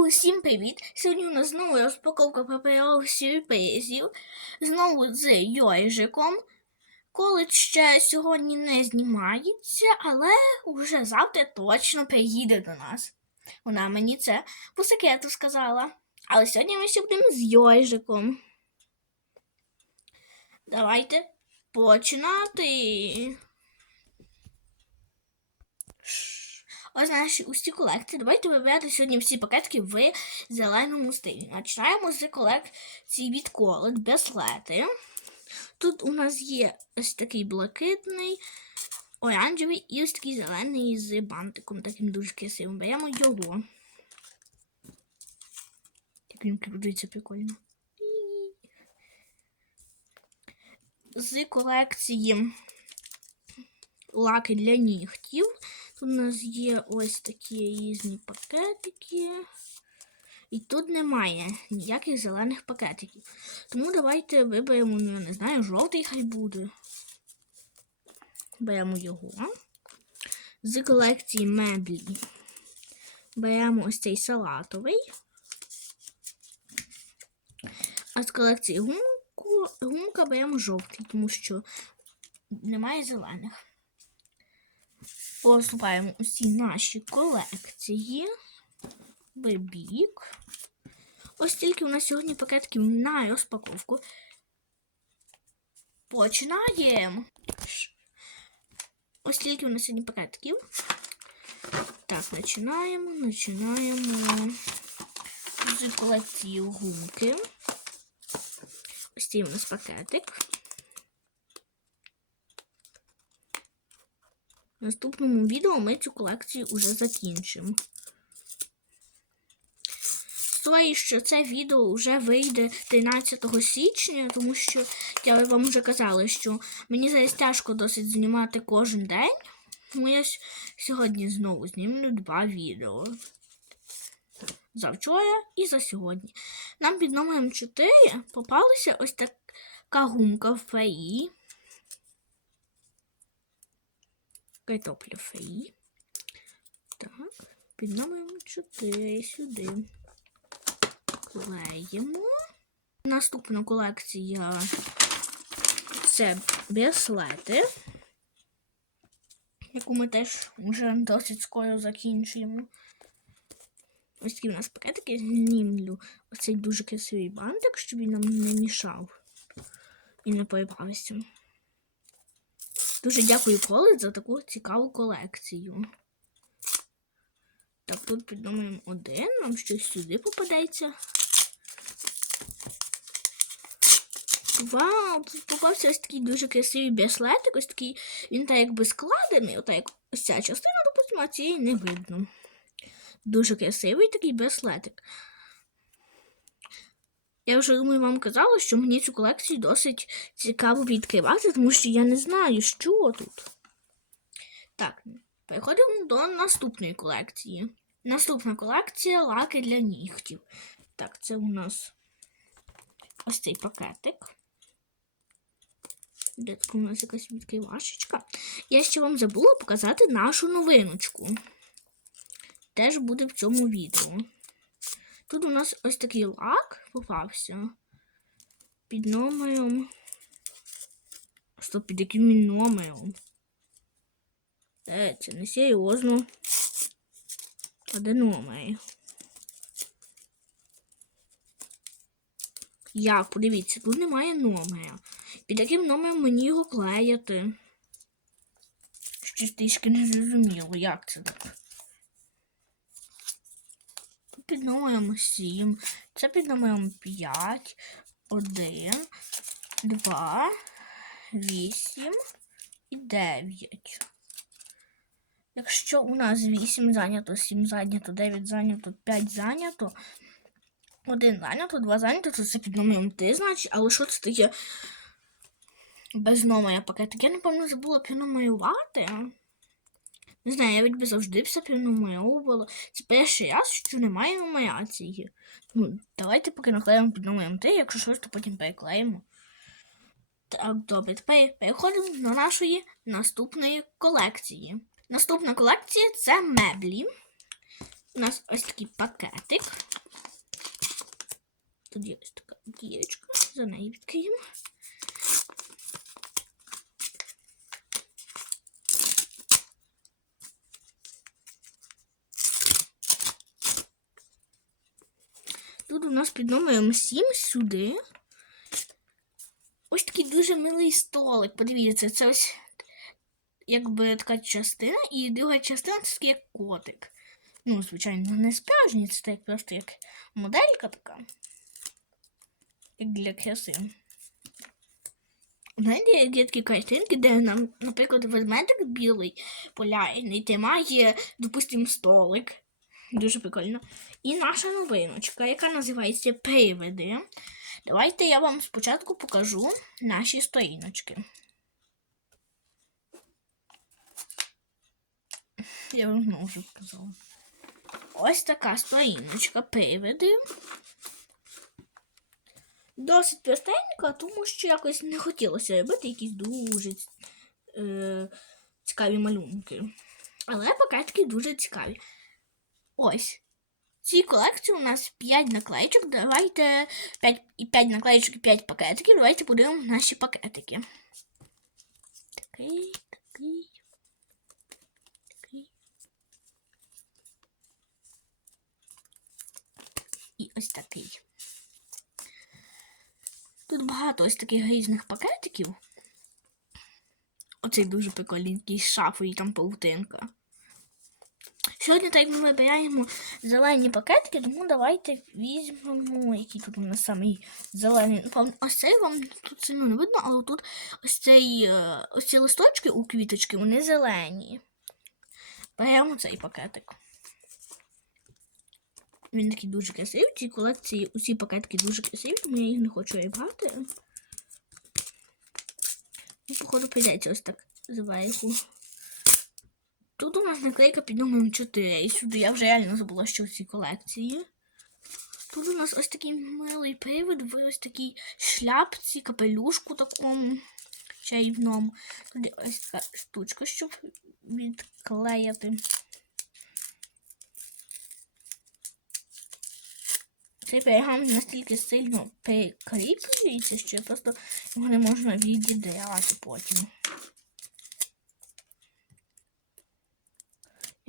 Усім привіт! Сьогодні у нас знову розпаковка паперових сюрпризів. Знову з Йойжиком. Коледж ще сьогодні не знімається, але вже завтра точно приїде до нас. Вона мені це по секрету сказала. Але сьогодні ми ще будемо з Йойжиком. Давайте починати. Ось наші усі колекції. Давайте вибирати сьогодні всі пакетки в зеленому стилі. Починаємо з колекції від Колет Безлети. Тут у нас є ось такий блакитний, оранжевий і ось такий зелений з бантиком, таким дуже красивим. Беремо його. Як він крутиться прикольно. З колекції лаки для нігтів. У нас є ось такі різні пакетики. І тут немає ніяких зелених пакетиків. Тому давайте виберемо, ну, не знаю, жовтий хай буде. Беремо його. З колекції меблі. Беремо ось цей салатовий. А з колекції гумку, гумка беремо жовтий, тому що немає зелених поступаємо усі наші колекції в бік. Ось тільки у нас сьогодні пакетків на розпаковку. Починаємо. Ось тільки у нас сьогодні пакетків. Так, починаємо, починаємо з колекції гумки. Ось цей у нас пакетик. В наступному відео ми цю колекцію вже закінчимо. Стоїть, що це відео вже вийде 13 січня, тому що я вам вже казала, що мені зараз тяжко досить знімати кожен день. Тому я сьогодні знову знімлю два відео. Завчора і за сьогодні. Нам під номером 4 попалася ось така гумка в феї. Картопля фрі. Так, під 4 сюди. Клеїмо. Наступна колекція це браслети, яку ми теж вже досить скоро закінчуємо. Ось такі у нас пакетики. Знімлю оцей дуже красивий бантик, щоб він нам не мішав і не поїбався. Дуже дякую Колет за таку цікаву колекцію. Так, тут під один нам щось сюди попадеться. Вау, тут попався ось такий дуже красивий браслетик, ось такий, він так якби складений, отак як ось ця частина, допустимо, а цієї не видно. Дуже красивий такий браслетик. Я вже думаю, вам казала, що мені цю колекцію досить цікаво відкривати, тому що я не знаю, що тут. Так, переходимо до наступної колекції. Наступна колекція лаки для нігтів. Так, це у нас ось цей пакетик. Де тут у нас якась відкривашечка. Я ще вам забула показати нашу новиночку. Теж буде в цьому відео. Тут у нас ось такий лак попався під номером. Стоп, під яким він номером? Е, це не серйозно. А де номер? Як, подивіться, тут немає номера. Під яким номером мені його клеяти? Щось трішки не зрозуміло, як це так? Під номером 7, це під номером 5, 1, 2, 8 і 9. Якщо у нас 8 зайнято, 7 зайнято, 9 зайнято, 5 зайнято, 1 зайнято, 2 зайнято, то це під номером 3, значить, але що це таке без номера пакетик? Я, напевно, забула піномерувати. Не знаю, я би завжди все пронумеровувала. Це перший раз, що немає нумерації. Ну, Давайте поки наклеїмо під номером 3, якщо щось, то потім переклеїмо. Так, добре, тепер переходимо до нашої наступної колекції. Наступна колекція це меблі. У нас ось такий пакетик. тут є ось така дієчка, за неї відкриємо. У нас під номером 7 сюди. Ось такий дуже милий столик. Подивіться, це ось якби така частина, і друга частина це такий як котик. Ну, звичайно, не справжній, це так просто як моделька така. Як для краси. Знаєте, є дітки картинки, де нам, наприклад, ведмедик білий полярний, тримає, допустимо, столик. Дуже прикольно. І наша новиночка, яка називається Привиди. Давайте я вам спочатку покажу наші сторіночки. Я вам знову вже показала. Ось така сторіночка привиди. Досить простенька, тому що якось не хотілося робити якісь дуже е, цікаві малюнки. Але пакетики дуже цікаві. Ось. Цій колекції у нас 5 наклеїчок. Давайте 5, 5 наклеїчок і 5 пакетиків. Давайте подивимо наші пакетики. Такий, такий. Такий. І ось такий. Тут багато ось таких різних пакетиків. Оцей дуже прикольненький з шафою і там паутинка. Сьогодні так ми вибираємо зелені пакетики, тому давайте візьмемо, який тут у нас самий зелений. Ось цей вам тут сильно не видно, але тут ось цей е, ось ці листочки у квіточки, вони зелені. Беремо цей пакетик. Він такий дуже красивий. В цій колекції усі пакетики дуже красиві, тому я їх не хочу і. І, походу, прийдеться ось так зверху. Тут у нас наклейка під номером 4. І сюди я вже реально забула, що в цій колекції. Тут у нас ось такий милий привид, в ось такій шляпці, капелюшку такому чарівному. Тут ось така штучка, щоб відклеяти. Цей пергамент настільки сильно прикріплюється, що просто його не можна відідрати потім.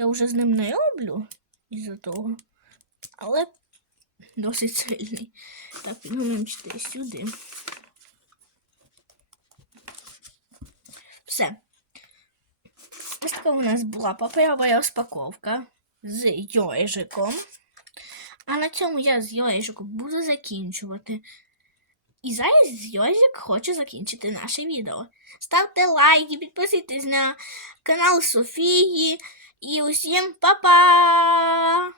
Я вже з ним не роблю із-за того, але досить сильний. Так, підгонуємо 4 сюди. Все. Ось така у нас була паперова розпаковка з йожиком. А на цьому я з йожиком буду закінчувати. І зараз Йожик хоче закінчити наше відео. Ставте лайки, підписуйтесь на канал Софії. І усім па-па!